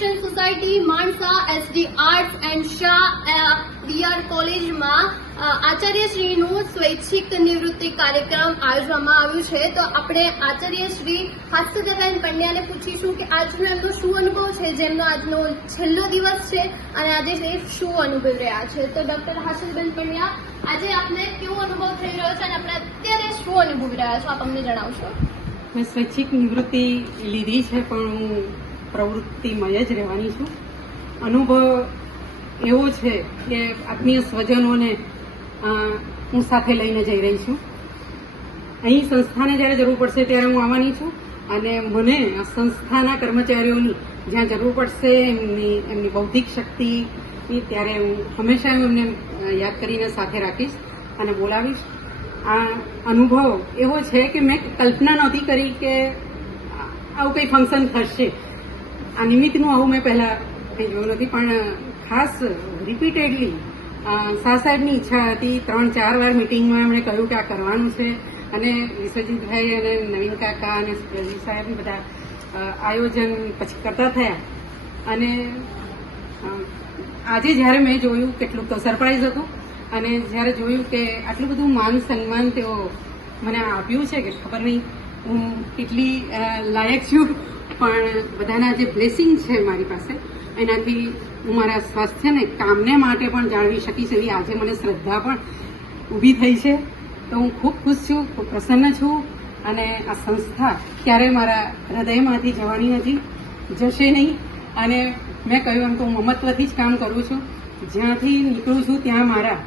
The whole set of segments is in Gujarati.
Education society Mansa SD arts and Shah DR કોલેજમાં આચાર્યશ્રીનું સ્વૈચ્છિક નિવૃત્તિ કાર્યક્રમ આયોજવામાં આવ્યું છે. તો આપણે આચાર્યશ્રી હર્ષદાબેન પંડ્યાને પૂછીશું કે આજનો એમનો શું અનુભવ છે, જેમનો આજનો છેલ્લો દિવસ છે અને આજે એ શું અનુભવી રહ્યા છે. તો ડોક્ટર હર્ષદાબેન પંડ્યા, આજે આપને કેવો અનુભવ થઈ રહ્યો છે અને આપણે અત્યારે શું અનુભવી રહ્યા છો, આપ અમને જણાવશો? મેં સ્વૈચ્છિક નિવૃત્તિ લીધી છે, પણ હું પ્રવૃત્તિમય જ રહેવાની છું. અનુભવ એવો છે કે આત્મીય સ્વજનોને હું સાથે લઈને જઈ રહી છું. અહીં સંસ્થાને જ્યારે જરૂર પડશે ત્યારે હું આવવાની છું અને મને સંસ્થાના કર્મચારીઓની જ્યાં જરૂર પડશે એમની બૌદ્ધિક શક્તિની ત્યારે હું હંમેશા એમને યાદ કરીને સાથે રાખીશ અને બોલાવીશ. આ અનુભવ એવો છે કે મેં કલ્પના નહોતી કરી કે આવું કંઈ ફંક્શન થશે. આ નિમિત્તનું આવું મેં પહેલાં કંઈ જોયું નથી, પણ ખાસ રિપીટેડલી શાહ સાહેબની ઈચ્છા હતી. 3-4 વાર મિટિંગમાં એમણે કહ્યું કે આ કરવાનું છે અને વિશ્વજીતભાઈ અને નવીન કાકા અને રજી સાહેબ બધા આયોજન પછી કરતા થયા. અને આજે જ્યારે મેં જોયું કેટલું તો સરપ્રાઈઝ હતું અને જ્યારે જોયું કે આટલું બધું માન સન્માન તેઓ મને આપ્યું છે કે ખબર નહીં હું કેટલી લાયક છું, પણ બધાના જે બ્લેસિંગ છે મારી પાસે એનાથી હું મારા સ્વાસ્થ્યને કામને માટે પણ જાળવી શકીશ એવી આજે મને શ્રદ્ધા પણ ઊભી થઈ છે. તો હું ખૂબ ખુશ છું, ખૂબ પ્રસન્ન છું અને આ સંસ્થા ક્યારેય મારા હૃદયમાંથી જવાની નથી, જશે નહીં. અને મેં કહ્યું એમ તો હું મમત્વથી જ કામ કરું છું. જ્યાંથી નીકળું છું ત્યાં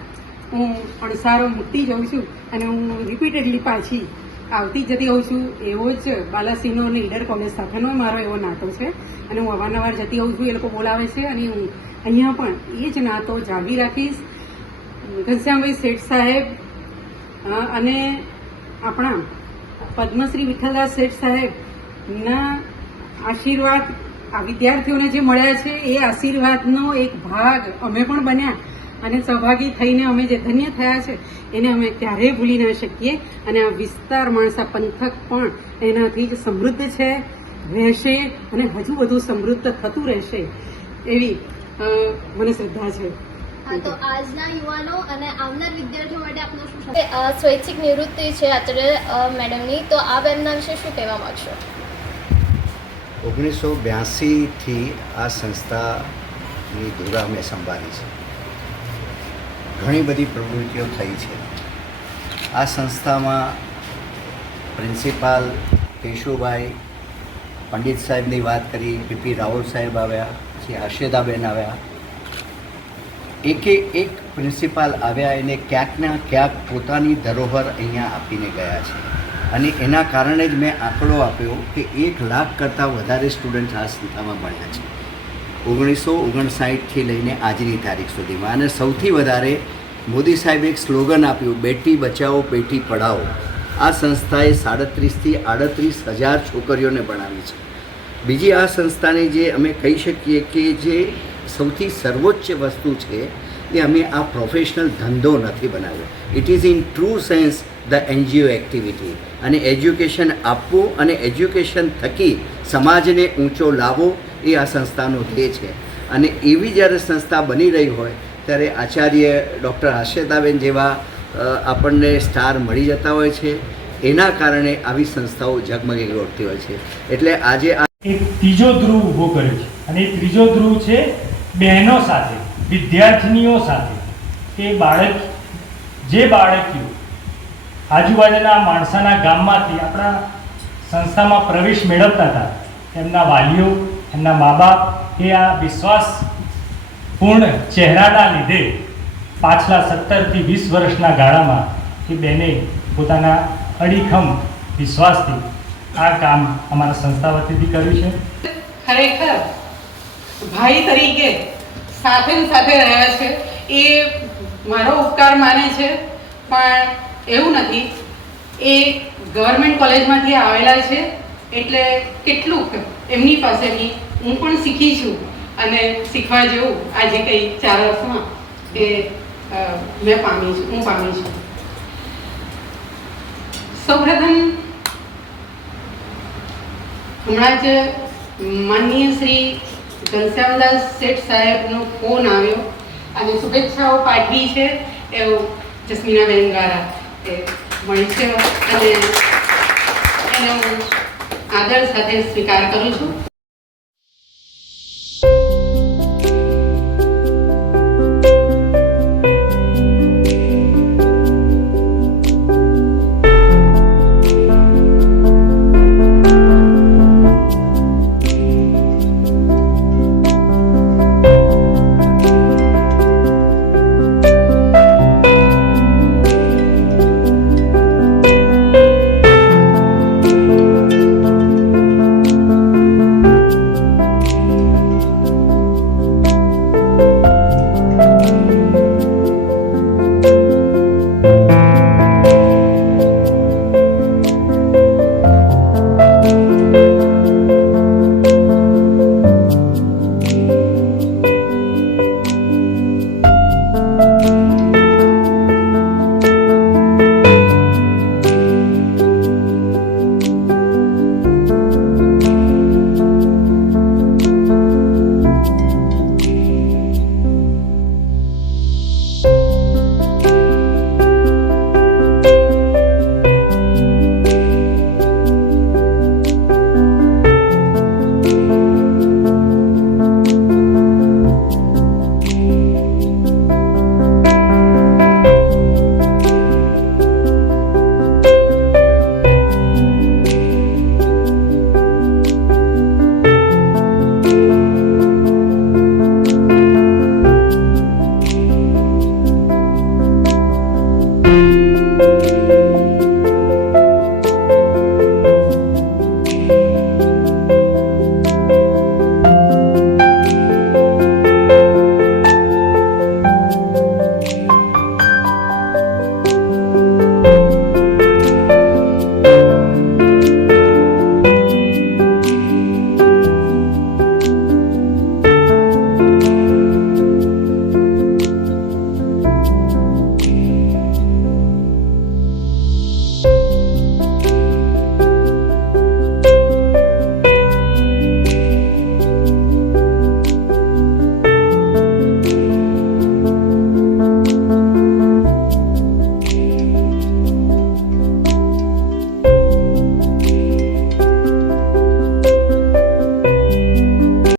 હું અણસારો મૂકતી જાઉં છું અને હું રિપીટેડલી પાછી આવતી જતી હોઉં છું. એવો જ બાલાસિનો અને ઈડર કોલેજ સાથેનો મારો એવો નાતો છે અને હું અવારનવાર જતી હોઉં છું. એ લોકો બોલાવે છે અને હું અહીંયા પણ એ જ નાતો જાળવી રાખીશ. ઘનશ્યામભાઈ શેઠ સાહેબ અને આપણા પદ્મશ્રી વિઠ્ઠલદાસ શેઠ સાહેબના આશીર્વાદ આ વિદ્યાર્થીઓને જે મળ્યા છે એ આશીર્વાદનો એક ભાગ અમે પણ બન્યા અને સહભાગી થઈને અમે જે ધન્ય થયા છે એને અમે ક્યારેય ભૂલી ન શકીએ. અને આ વિસ્તાર માણસા પંથક પણ એનાથી જ સમૃદ્ધ છે, રહેશે અને હજુ વધુ સમૃદ્ધ થતું રહેશે એવી મને શ્રદ્ધા છે. હા, તો આજના યુવાનો અને આવનાર વિદ્યાર્થીઓ માટે આપનું શું સ્વૈચ્છિક નિવૃત્તિ છે આચાર્ય મેડમની, તો આપ એમના વિશે શું કહેવા માંગશો? 1982થી આ સંસ્થાની ધુરા મેં સંભાળી છે. ઘણી બધી પ્રવૃત્તિઓ થઈ છે. આ સંસ્થામાં પ્રિન્સિપાલ કેશુભાઈ પંડિત સાહેબની વાત કરી, પીપી રાવલ સાહેબ આવ્યા, પછી હર્ષદાબેન આવ્યા. એક પ્રિન્સિપાલ આવ્યા એને ક્યાંકના ક્યાંક પોતાની ધરોહર અહીંયા આપીને ગયા છે અને એના કારણે જ મેં આંકડો આપ્યો કે 1 લાખ કરતાં વધારે સ્ટુડન્ટ આ સંસ્થામાં ભણ્યા છે 1959થી લઈને આજની તારીખ સુધીમાં. અને સૌથી વધારે મોદી સાહેબે એક સ્લોગન આપ્યું, બેટી બચાવો બેટી પઢાઓ. આ સંસ્થાએ 37થી 38,000 છોકરીઓને ભણાવી છે. બીજી આ સંસ્થાને જે અમે કહી શકીએ કે જે સૌથી સર્વોચ્ચ વસ્તુ છે એ અમે આ પ્રોફેશનલ ધંધો નથી બનાવ્યો. It is in true sense the NGO activity. અને એજ્યુકેશન આપવું અને એજ્યુકેશન થકી સમાજને ઊંચો લાવવો એ આ સંસ્થાનો ધ્યેય છે. અને એવી જ્યારે સંસ્થા બની રહી હોય ત્યારે આચાર્ય ડૉક્ટર હર્ષદાબેન જેવા આપણને સ્ટાર મળી જતા હોય છે. એના કારણે આવી સંસ્થાઓ ઝગમગી ઉઠતી હોય છે. એટલે આજે આ એક ત્રીજો ધ્રુવ ઊભો કર્યો છે અને એ ત્રીજો ધ્રુવ છે બહેનો સાથે, વિદ્યાર્થીનીઓ સાથે. કે જે બાળકીઓ આજુબાજુના માણસાના ગામમાંથી આપણા સંસ્થામાં પ્રવેશ મેળવતા હતા, એમના વાલીઓ, એમના મા બાપ એ આ વિશ્વાસપૂર્ણ ચહેરાના લીધે પાછલા 17થી 20 વર્ષના ગાળામાં એ બેને પોતાના અડીખમ વિશ્વાસથી આ કામ અમારા સંસ્થા વતીથી કર્યું છે. ખરેખર ભાઈ તરીકે સાથે રહ્યા છે એ મારો ઉપકાર માને છે, પણ એવું નથી. એ ગવર્મેન્ટ કોલેજમાંથી આવેલા છે એટલે કેટલુંક એમની પાસેથી હું પણ શીખી છું અને શીખવા જેવું આજે કંઈ 4 વર્ષમાં એ હું પામી છું. સૌપ્રથમ હમણાં જ માનનીય શ્રી ઘનશ્યામદાસ શેઠ સાહેબનો ફોન આવ્યો અને શુભેચ્છાઓ પાઠવી છે એવું જસ્મીનાબેન દ્વારા એ મળી છે અને એનો હું આદર સાથે સ્વીકાર કરું છું.